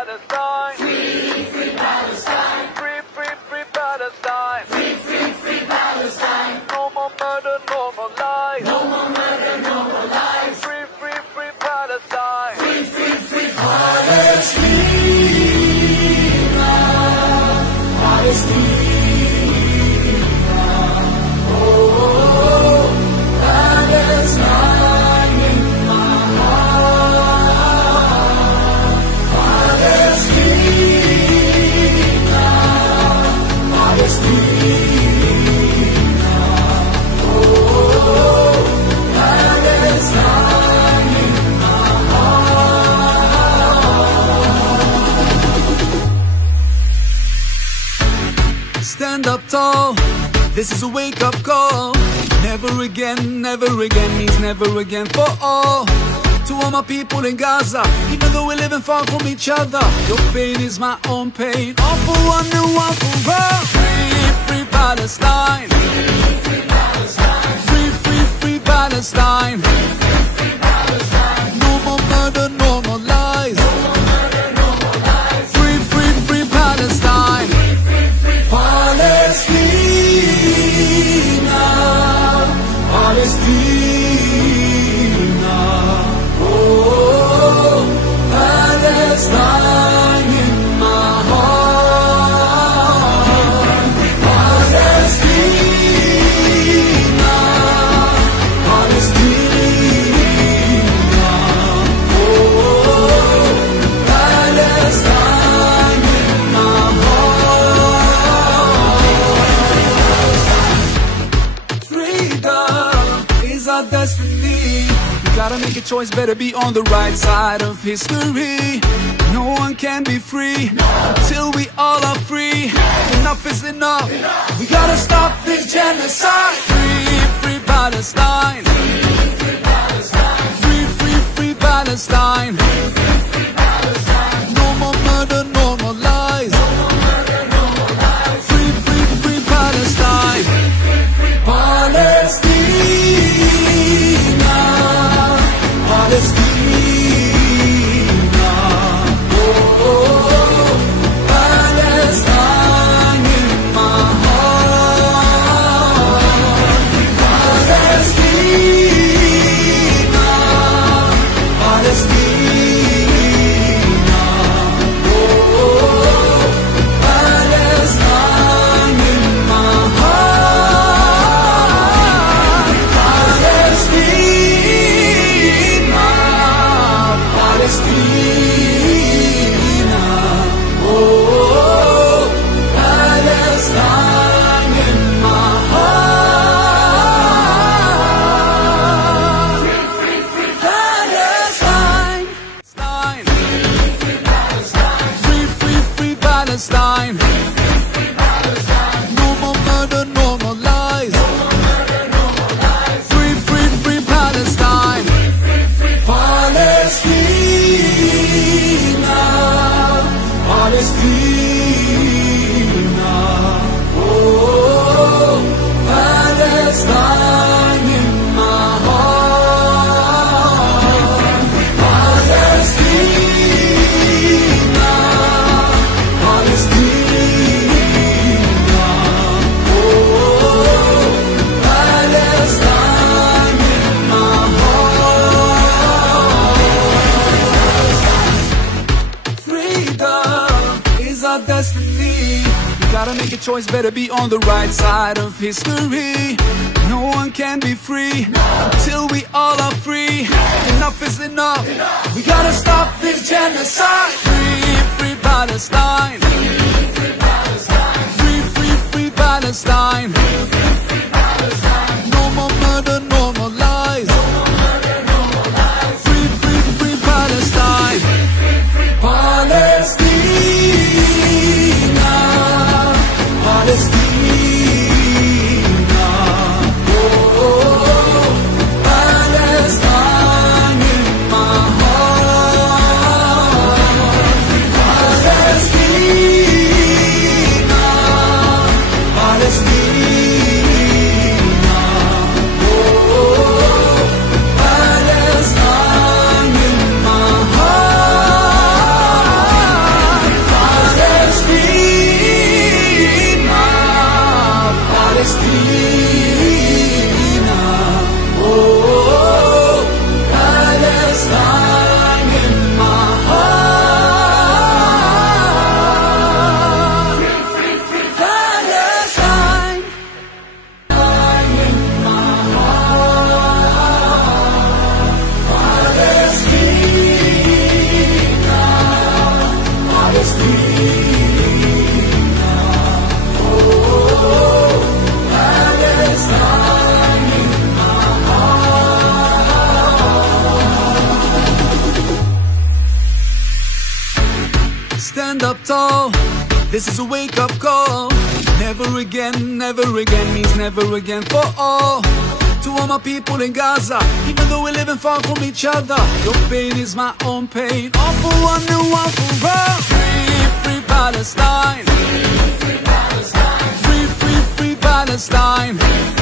Palestine. Free, free Palestine. Free, free, free Palestine. Free, free, free Palestine. No more murder, no more lies. No more murder, no more lies. Free, free, free Palestine. Free, free, free Palestina. Palestina. Oh, Palestine in my heart. Palestina. Palestina. Oh, Palestine in my heart. Stand up tall. This is a wake-up call. Never again means never again for all. To all my people in Gaza, even though we're living far from each other, your pain is my own pain. All for one and one for all. Free, free Palestine. Free, free Palestine. Free, free, free Palestine. Free, free, free Palestine. No more murder, no more lies. No more murder, no more lies. Free, free, free Palestine. Free, free, free Palestina. Palestina. Oh, Palestine in my heart. Palestina. Palestina. Oh, Palestine in my heart. Freedom is our destiny. You gotta make a choice, better be on the right side of history. No one can be free until we all are free. Enough is enough. We gotta stop this genocide. Free, free Palestine. Free, free Palestine. Free, free, free Palestine. No more murder, no more lies. Free, free, free Palestine. Palestina. Palestina. Oh, Palestine in my heart. Palestina. Palestina. Oh, Palestine in my heart. Palestina. Palestina. Oh, Palestine in my heart. Free, free, free Palestine. Free, free, free Palestine. No more murder, no more lies. Free, free, free Palestine. Palestina. Palestina. Oh, Palestine in my heart. Palestina. Palestina. Oh, Palestine in my heart. Freedom is our destiny. You gotta make a choice, better be on the right side of history. No one can be free until we all are free. Enough is enough. We gotta stop this genocide. Free, free Palestine. Free, free, free Palestine. No more murder, no more lies. Free, free, free Palestine. Palestina. Palestina. Oh, Palestine in my heart. stand up tall. This is a wake-up call. Never again means never again for all. To all my people in Gaza, even though we're living far from each other, your pain is my own pain. All for one and one for all. Free, free Palestine. Free, free, free Palestine.